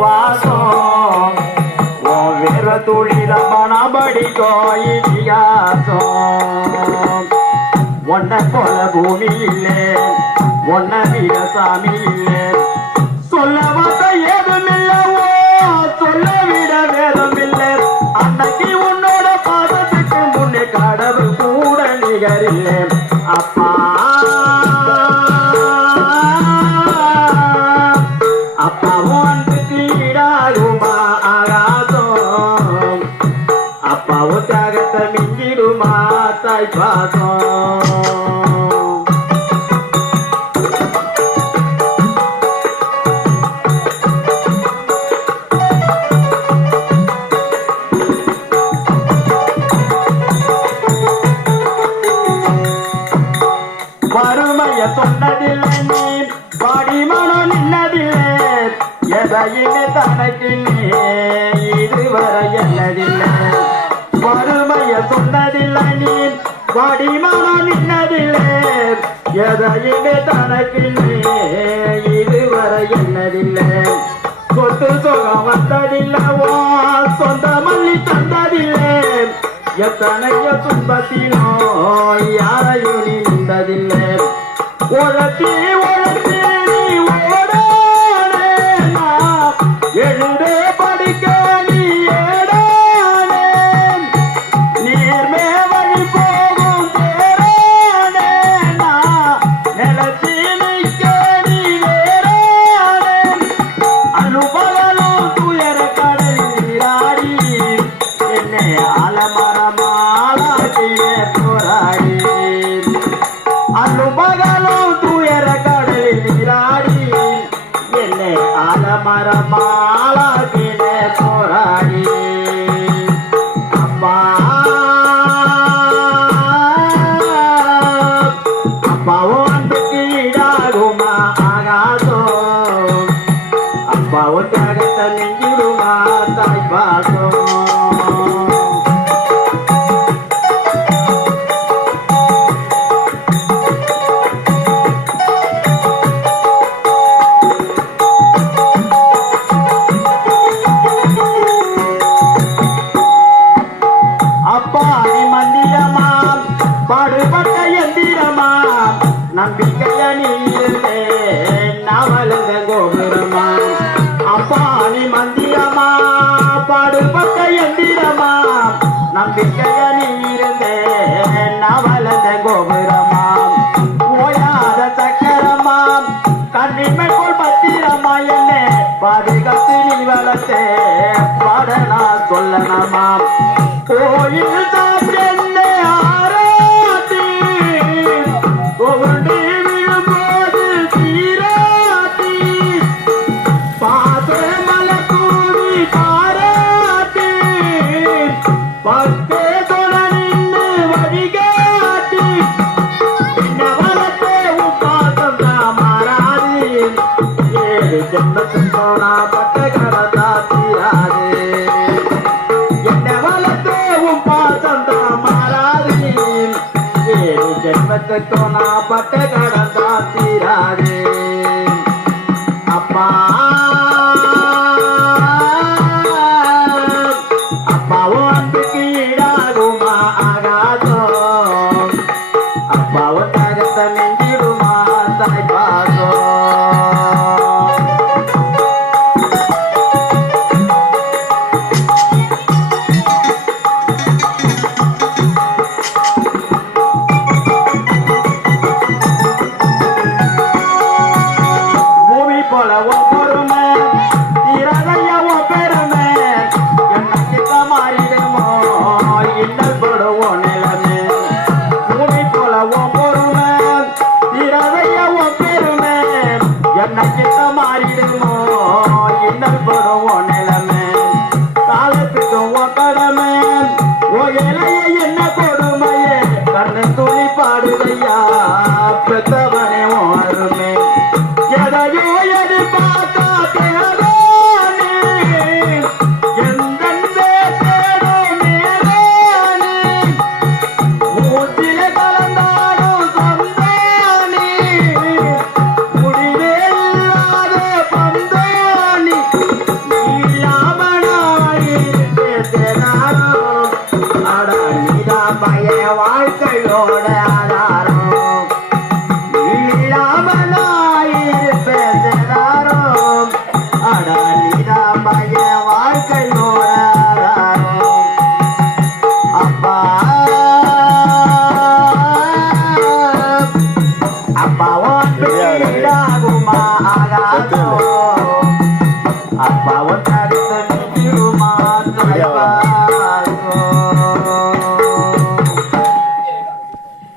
வாசம் வேற துளிர பணபடிக்கோ இதிகாசம் ஒன்ன போல பூமி இல்லை ஒன்ன வீர சாமி இல்லை சொல்ல வந்த ஏதும் இல்லவோ சொல்ல விட வேதம் இல்லை அன்னைக்கு உன்னோட பாதத்துக்கு முன்னே கடவுள் கூட நிகரில்லை அப்பா அப்பாவும் அன்புக்கு ஈடாகுமா ஆகாசம் அப்பாவும் தியாகத்தை மிஞ்சிடுமா தாய் பாசம் வறுமைய சொன்னதில்லை நீ பாடி மனம் நின்னதில்லை எதையுமே தனக்கு இதுவரை என்னதில்லை வறுமைய சொன்னதில்லை நீ பாடி மனம் நின்னதில்லை எதையுமே தனக்கு இதுவரை என்னதில்லை சொத்து சுகம் வந்ததில்லவோ சொந்த மல்லி தந்ததில்லை எத்தனையோ துன்பத்தினோ யாரையும் நீ நின்றதில்லை உழத்தி உழத்தி நீ ஓடானே எழுதே படிக்க நீ ஏடானே நீர்மே வழி போகும் தேரானே நிலத்தி நிற்க நீ வேறானே அனுபவம் துயர கடலில் நீராடி என்னை ஆலமரமாளாகியே போராடி அனுபவம் துயர கடலில் நீராடி என்னை ஆலமரமாளாகியே போராடி அப்பா அப்பாவும் அன்புக்கு ஈடாகுமா ஆகாசம் அப்பாவும் தியாகத்தை நெஞ்சிடுமா தாய் பாசம் பாடுபட்ட எந்திரமா நம்பிக்கைய நீருந்தே நவலந்த கோபுரமா அப்பா நீ மந்திரமா பாடுபட்ட எந்திரமா நம்பிக்கைய நீருந்தே நவலந்த கோபுரமா ஓயாத சக்கரமா கண்ணிமை போல் பத்திரமா என்ன பாதுகாத்து நீ வளர்த்தே பாடனா சொல்லணமா கோயில் சாப்பிட்டு ஆராட்டி ஒவ்வொன்றே விழும்போது சீராட்டி பாச மலக்கூடி பாராட்டி பத்தே தொட நின்று வழிகாட்டி என்ன வளர்த்தே உப்பாசம் தான் மாறாது ஏழு ஜென்மத்தும் போனா பட்ட கடந்தா தீராது ஜென்மத்துக்கு நான் பட்ட கடந்தா தீராது அப்பா அப்பாவும் அன்புக்கு ஈடாகுமா ஆகாசம் அப்பாவும் தகத்தை நெஞ்சிடுமா தாய் பாசம் சொல்லு